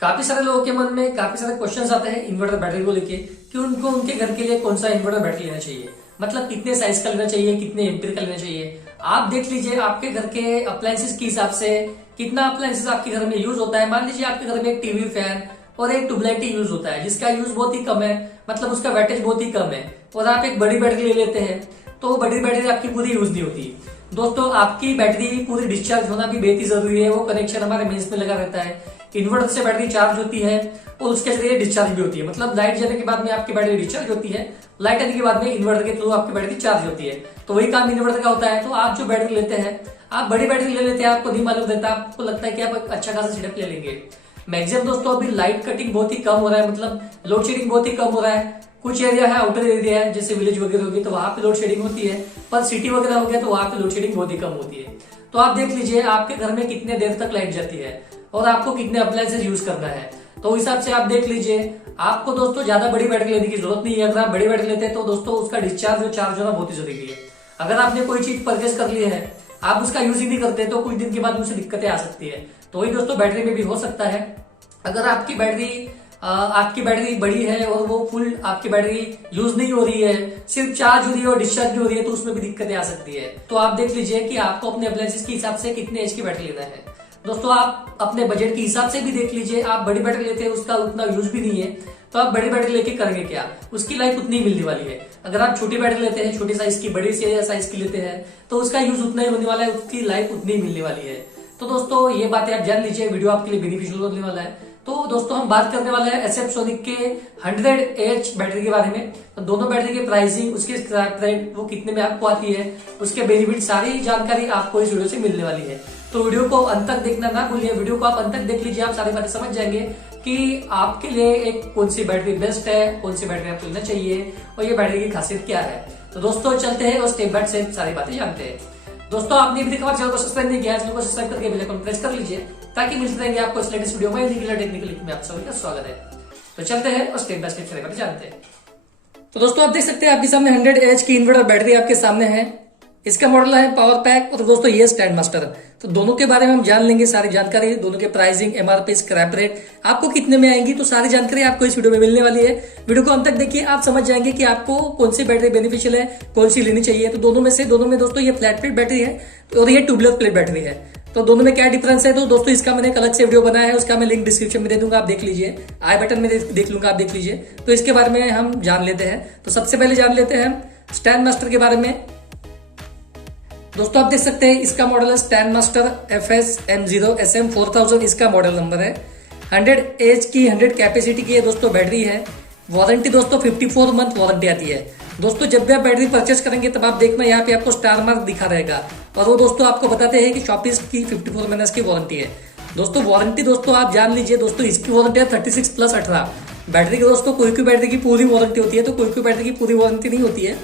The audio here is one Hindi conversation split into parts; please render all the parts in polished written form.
काफी सारे लोगों के मन में काफी सारे क्वेश्चंस आते हैं इन्वर्टर बैटरी को लेके कि उनको उनके घर के लिए कौन सा इन्वर्टर बैटरी लेना चाहिए, मतलब कितने साइज का लेना चाहिए, कितने एम्पीयर का लेना चाहिए। आप देख लीजिए आपके घर के अप्लायंसेस के हिसाब से कितना अप्लायंसेस आपके घर में यूज होता है। मान लीजिए आपके घर में एक टीवी, फैन और एक ट्यूबलाइट ही यूज होता है जिसका यूज बहुत ही कम है, मतलब उसका वेटेज बहुत ही कम है, और आप एक बड़ी बैटरी ले लेते हैं तो बड़ी बैटरी आपकी पूरी यूज नहीं होती। दोस्तों आपकी बैटरी पूरी डिस्चार्ज होना भी बेहद ही जरूरी है। वो कनेक्शन हमारे मेंस में लगा रहता है। इन्वर्टर से बैटरी चार्ज होती है और उसके जरिए डिस्चार्ज भी होती है, मतलब लाइट जाने के बाद में आपकी बैटरी डिस्चार्ज होती है, लाइट आने के बाद में इन्वर्टर के थ्रू आपकी बैटरी चार्ज होती है। तो वही काम इन्वर्टर का होता है। तो आप जो बैटरी लेते हैं, आप बड़ी बैटरी ले लेते हैं, आपको नहीं मालूम रहता, आपको लगता है कि आप अच्छा खासा सेटअप ले लेंगे। मैक्सिमम दोस्तों अभी लाइट कटिंग बहुत ही कम हो रहा है, मतलब लोड शेडिंग बहुत ही कम हो रहा है। कुछ एरिया है, आउटर एरिया है, जैसे विलेज वगैरह होगी तो वहां पे लोड शेडिंग होती है, पर सिटी वगैरह हो गया तो वहां पे लोड शेडिंग बहुत ही कम होती है। तो आप देख लीजिए आपके घर में कितने देर तक लाइट जाती है और आपको कितने अप्लायंसेस यूज करना है, तो उस हिसाब से आप देख लीजिए। आपको दोस्तों ज्यादा बड़ी बैटरी लेने की जरूरत नहीं है। अगर आप बड़ी बैटरी लेते हैं तो दोस्तों उसका डिस्चार्ज और चार्ज होना बहुत ही जरूरी है। अगर आपने कोई चीज परचेस कर ली है, आप उसका यूज ही नहीं करते तो कुछ दिन के बाद उससे दिक्कतें आ सकती है। तो वही दोस्तों बैटरी में भी हो सकता है। अगर आपकी बैटरी बड़ी है और वो फुल आपकी बैटरी यूज नहीं हो रही है, सिर्फ चार्ज हो रही है और डिस्चार्ज नहीं हो रही है, तो उसमें भी दिक्कतें आ सकती है। तो आप देख लीजिए कि आपको अपने अप्लायंसेस के हिसाब से कितने एच की बैटरी लेना है। दोस्तों आप अपने बजट के हिसाब से भी देख लीजिए। आप बड़ी बैटरी लेते हैं उसका उतना यूज भी नहीं है, तो आप बड़ी बैटरी लेके करेंगे क्या, उसकी लाइफ उतनी ही मिलने वाली है। अगर आप छोटी बैटरी लेते हैं, छोटी साइज की, बड़ी साइज की लेते हैं, तो उसका यूज उतना ही होने वाला है, उसकी लाइफ उतनी ही मिलने वाली है। तो दोस्तों ये बातें आप जान लीजिए, वीडियो आपके लिए बेनिफिशियल होने वाला है। तो दोस्तों हम बात करने वाले हैं SF सोनिक के 100H बैटरी के बारे में। तो दोनों बैटरी की प्राइसिंग, उसके स्क्रैप रेट वो कितने में आपको आती है, उसके बेनिफिट, सारी जानकारी आपको इस वीडियो से मिलने वाली है। तो वीडियो को अंत तक देखना ना भूलिए। वीडियो को आप अंत तक देख लीजिए, आप सारी बातें समझ जाएंगे कि आपके लिए एक कौन सी बैटरी बेस्ट है, कौन सी बैटरी आपको लेना चाहिए और ये बैटरी की खासियत क्या है। तो दोस्तों चलते हैं और स्टेप बाय स्टेप सारी बातें जानते हैं। दोस्तों आपने अभी तक हमारे चैनल को सब्सक्राइब नहीं किया है, चैनल को सब्सक्राइब करके बेल आइकन प्रेस कर लीजिए ताकि मिलते रहेंगे आपको इस लेटेस्ट वीडियो में। टेक्निकल में आप सभी का स्वागत है। तो चलते हैं और स्टेप बाय स्टेप सारी बातें जानते हैं। तो दोस्तों आप देख सकते हैं आपके सामने 100H की इन्वर्टर बैटरी आपके सामने है। इसका मॉडल है पावर पैक और दोस्तों ये स्टैंड मास्टर। तो दोनों के बारे में हम जान लेंगे सारी जानकारी, दोनों के प्राइसिंग, MRP, स्क्रैप रेट आपको कितने में आएंगी, तो सारी जानकारी आपको इस वीडियो में मिलने वाली है। वीडियो को अंत तक देखिए, आप समझ जाएंगे कि आपको कौन सी बैटरी बेनिफिशियल है, कौन सी लेनी चाहिए। तो दोनों में दोस्तों ये फ्लैट प्लेट बैटरी है और ये ट्यूबलेस प्लेट बैटरी है। तो दोनों में क्या डिफरेंस है, तो दोस्तों इसका मैंने एक अलग से वीडियो बनाया है, उसका मैं लिंक डिस्क्रिप्शन में दे दूंगा, आप देख लीजिए, आई बटन में देख लूंगा, आप देख लीजिए। तो इसके बारे में हम जान लेते हैं। तो सबसे पहले जान लेते हैं हम स्टैंड मास्टर के बारे में। दोस्तों आप देख सकते हैं इसका मॉडल है स्टैंड मास्टर FSM0SM 4000, इसका मॉडल नंबर है। 100H की 100 कैपेसिटी की दोस्तों बैटरी है। वारंटी दोस्तों 54 मंथ वारंटी आती है। दोस्तों जब भी आप बैटरी परचेस करेंगे तब आप देखना यहाँ पे आपको स्टार मार्क दिखा रहेगा और वो दोस्तों आपको बताते हैं कि शॉपीस की 54 महीने की वारंटी है। दोस्तों वारंटी दोस्तों आप जान लीजिए, दोस्तों इसकी वारंटी है 36+18। बैटरी की दोस्तों कोई बैटरी की पूरी वारंटी होती है तो कोई बैटरी की पूरी वारंटी नहीं होती है।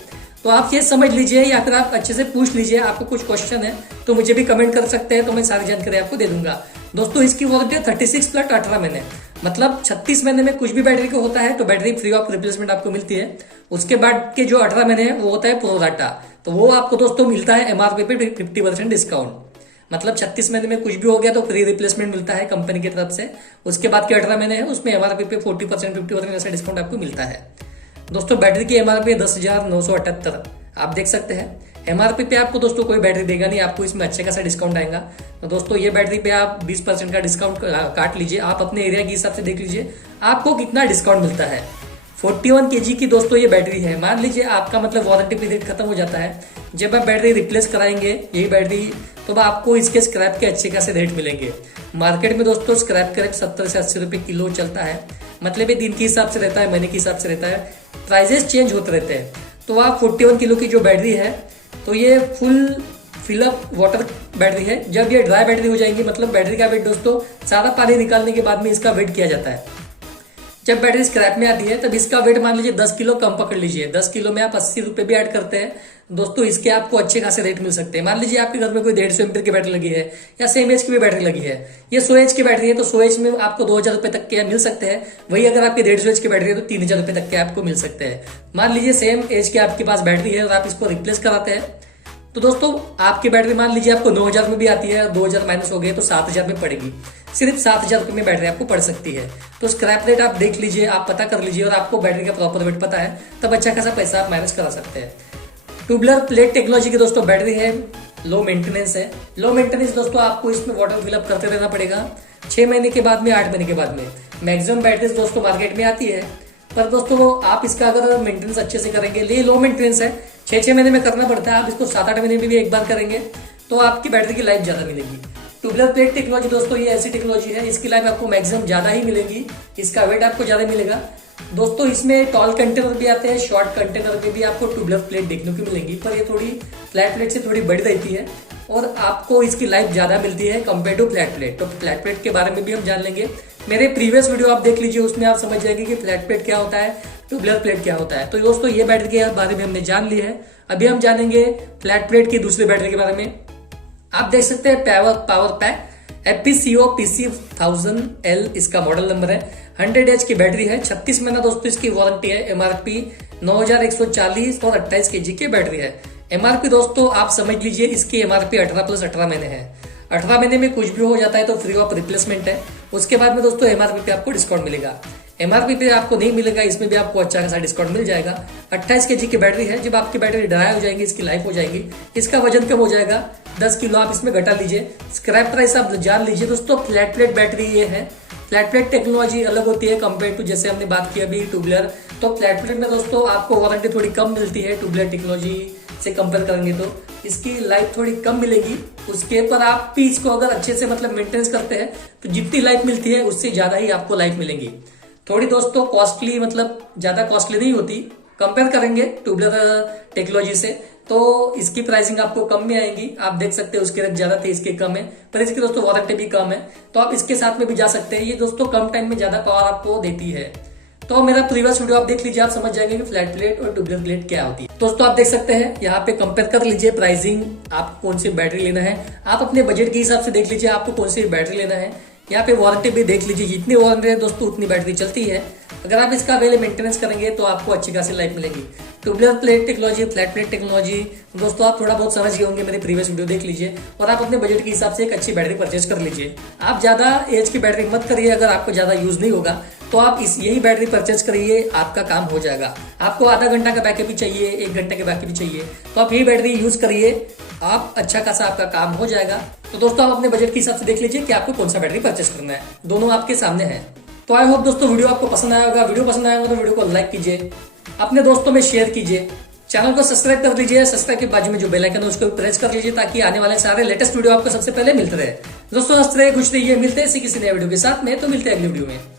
तो आप ये समझ लीजिए या फिर आप अच्छे से पूछ लीजिए, आपको कुछ क्वेश्चन है तो मुझे भी कमेंट कर सकते हैं, तो मैं सारी जानकारी आपको दे दूंगा। दोस्तों इसकी वारंटी 36+18 महीने, मतलब 36 महीने में कुछ भी बैटरी को होता है तो बैटरी फ्री ऑफ रिप्लेसमेंट आपको मिलती है। उसके बाद के जो 18 महीने हैं वो होता है प्रो डाटा, तो वो आपको दोस्तों मिलता है MRP पे 50% डिस्काउंट। मतलब 36 महीने में कुछ भी हो गया तो फ्री रिप्लेसमेंट मिलता है कंपनी की तरफ से। उसके बाद के 18 महीने हैं उसमें MRP पे 40% 50% ऐसा डिस्काउंट आपको मिलता है। दोस्तों बैटरी की MRP 10,978, आप देख सकते हैं। MRP पे आपको दोस्तों कोई बैटरी देगा नहीं, आपको इसमें अच्छे खासा डिस्काउंट आएगा। तो दोस्तों ये बैटरी पे आप 20% का डिस्काउंट काट लीजिए, आप अपने एरिया के हिसाब से देख लीजिए आपको कितना डिस्काउंट मिलता है। 41 kg की दोस्तों ये बैटरी है। मान लीजिए आपका मतलब वारंटी पीरियड खत्म हो जाता है, जब आप बैटरी रिप्लेस कराएंगे यही बैटरी, तो आपको इसके स्क्रैप के अच्छे खासे रेट मिलेंगे। मार्केट में दोस्तों स्क्रैप का रेट 70 से 80 रुपए किलो चलता है, मतलब ये दिन के हिसाब से रहता है, महीने के हिसाब से रहता है, प्राइजेस चेंज होते रहते हैं। तो आप 41 किलो की जो बैटरी है तो ये फुल फिलअप वाटर बैटरी है। जब ये ड्राई बैटरी हो जाएंगी, मतलब बैटरी का वेट दोस्तों सारा पानी निकालने के बाद में इसका वेट किया जाता है। जब बैटरी स्क्रैप में आती है तब इसका वेट मान लीजिए 10 किलो कम पकड़ लीजिए, 10 किलो में आप 80 रुपए भी ऐड करते हैं दोस्तों, इसके आपको अच्छे खासे रेट मिल सकते हैं। मान लीजिए आपके घर में कोई 150 एम्पीयर की बैटरी लगी है या सेम एच की भी बैटरी लगी है, ये 100H की बैटरी है तो 100H में आपको 2000 रुपए तक के मिल सकते हैं। वही अगर आपकी 150H की बैटरी है तो 3000 रुपए तक के आपको मिल सकते हैं। मान लीजिए सेम एच की आपके पास बैटरी है और आप इसको रिप्लेस कराते हैं तो दोस्तों आपकी बैटरी मान लीजिए आपको 9000 में भी आती है, 2000 माइनस हो गए तो 7000 में पड़ेगी। सिर्फ 7,000 रुपये में बैटरी आपको पड़ सकती है। तो स्क्रैप रेट आप देख लीजिए, आप पता कर लीजिए और आपको बैटरी का प्रॉपर वेट पता है, तब अच्छा खासा पैसा आप मैनेज करा सकते हैं। ट्यूबलर प्लेट टेक्नोलॉजी की दोस्तों बैटरी है, लो मेंटेनेंस है। लो मेंटेनेंस दोस्तों आपको इसमें वाटर फिलअप करते रहना पड़ेगा 6 महीने के बाद में, 8 महीने के बाद में। मैक्सिमम बैटरीज दोस्तों मार्केट में आती है, पर दोस्तों आप इसका अगर मेंटेनेंस अच्छे से करेंगे, ये लो मेंटेनेंस है, 6-6 महीने में करना पड़ता है, आप इसको 7-8 महीने में भी एक बार करेंगे तो आपकी बैटरी की लाइफ ज्यादा मिलेगी। ट्यूबलर प्लेट टेक्नोलॉजी दोस्तों ये ऐसी टेक्नोलॉजी है, इसकी लाइफ आपको मैक्सिमम ज्यादा ही मिलेगी, इसका वेट आपको ज्यादा मिलेगा। दोस्तों इसमें टॉल कंटेनर भी आते हैं, शॉर्ट कंटेनर में भी आपको ट्यूबलर प्लेट देखने को मिलेंगी, पर ये थोड़ी फ्लैट प्लेट से थोड़ी बड़ी रहती है और आपको इसकी लाइफ ज्यादा मिलती है कंपेयर टू फ्लैट प्लेट। तो फ्लैट प्लेट के बारे में भी हम जान लेंगे, मेरे प्रीवियस वीडियो आप देख लीजिए, उसमें आप समझ जाएंगे कि फ्लैट प्लेट क्या होता है, ट्यूबलर प्लेट क्या होता है। तो दोस्तों ये बैटरी के बारे में हमने जान लिया है। अभी हम जानेंगे फ्लैट प्लेट की दूसरी बैटरी के बारे में। आप देख सकते हैं पावर पैक FPCO PC1000L इसका मॉडल नंबर है, 100 एच की बैटरी है, 36 महीना दोस्तों इसकी वारंटी है। MRP 9140 और 28 kg की बैटरी है। MRP दोस्तों आप समझ लीजिए, इसकी MRP 18+18 महीने है। 18 महीने में कुछ भी हो जाता है तो फ्री ऑफ रिप्लेसमेंट है। उसके बाद में दोस्तों MRP पे आपको डिस्काउंट मिलेगा। MRP पे आपको नहीं मिलेगा, इसमें भी आपको अच्छा खासा डिस्काउंट मिल जाएगा। 28 kg की बैटरी है। जब आपकी बैटरी ड्राई हो जाएगी, इसकी लाइफ हो जाएगी, इसका वजन कम हो जाएगा, 10 किलो आप इसमें घटा लीजिए। स्क्रैप प्राइस आप जान लीजिए दोस्तों। फ्लैट प्लेट बैटरी ये है, फ्लैट प्लेट टेक्नोलॉजी अलग होती है कंपेयर टू जैसे हमने बात की अभी ट्यूबलर। तो फ्लैट प्लेट में दोस्तों आपको वारंटी थोड़ी कम मिलती है, ट्यूबलर टेक्नोलॉजी से कंपेयर करेंगे तो इसकी लाइफ थोड़ी कम मिलेगी। उसके पर आप भी इसको अगर अच्छे से मतलब मेंटेनेंस करते हैं तो जितनी लाइफ मिलती है उससे ज्यादा ही आपको लाइफ मिलेगी। थोड़ी दोस्तों कॉस्टली, मतलब ज्यादा कॉस्टली नहीं होती कंपेयर करेंगे ट्यूबलर टेक्नोलॉजी से, तो इसकी प्राइसिंग आपको कम में आएगी। आप देख सकते हैं उसके रेट ज्यादा थे, इसके कम है, पर इसकी दोस्तों वारंटी भी कम है, तो आप इसके साथ में भी जा सकते हैं। ये दोस्तों कम टाइम में ज्यादा पावर आपको देती है। तो मेरा प्रीवियस वीडियो आप देख लीजिए, आप समझ जाएंगे कि फ्लैट प्लेट और ट्यूबलर प्लेट क्या होती है। दोस्तों आप देख सकते हैं यहाँ पे कंपेयर कर लीजिए प्राइसिंग, आपको कौन सी बैटरी लेना है, आप अपने बजट के हिसाब से देख लीजिए आपको कौन सी बैटरी लेना है। यहाँ पे वारंटी भी देख लीजिए, जितनी वारंटी है दोस्तों उतनी बैटरी चलती है। अगर आप इसका वेल मेंटेनेंस करेंगे तो आपको अच्छी खासी लाइफ मिलेगी। Tubular plate technology, flat plate technology दोस्तों आप थोड़ा बहुत समझ गए होंगे, मेरे प्रीवियस वीडियो देख लीजिए और आप अपने बजट के हिसाब से एक अच्छी बैटरी परचेज कर लीजिए। आप ज्यादा एज की बैटरी मत करिए, अगर आपको ज्यादा यूज नहीं होगा तो आप यही बैटरी परचेज करिए, आपका काम हो जाएगा। आपको आधा घंटा का बैकअप भी चाहिए, 1 घंटे का बैकअप भी चाहिए, तो आप यही बैटरी यूज करिए, आप अच्छा खासा आपका काम हो जाएगा। तो दोस्तों आप अपने बजट के हिसाब से देख लीजिए कि आपको कौन सा बैटरी परचेज करना है, दोनों आपके सामने है। तो आई होप दोस्तों वीडियो आपको पसंद आया होगा। वीडियो पसंद आया होगा तो वीडियो को लाइक कीजिए, अपने दोस्तों में शेयर कीजिए, चैनल को सब्सक्राइब कर लीजिए। सब्सक्राइब के बाजू में जो बेल आइकन है उसको प्रेस कर लीजिए ताकि आने वाले सारे लेटेस्ट वीडियो आपको सबसे पहले मिलते रहे। दोस्तों हंसते रहिए, खुश रहिए, मिलते हैं किसी नए वीडियो के साथ में। तो मिलते हैं अगले वीडियो में।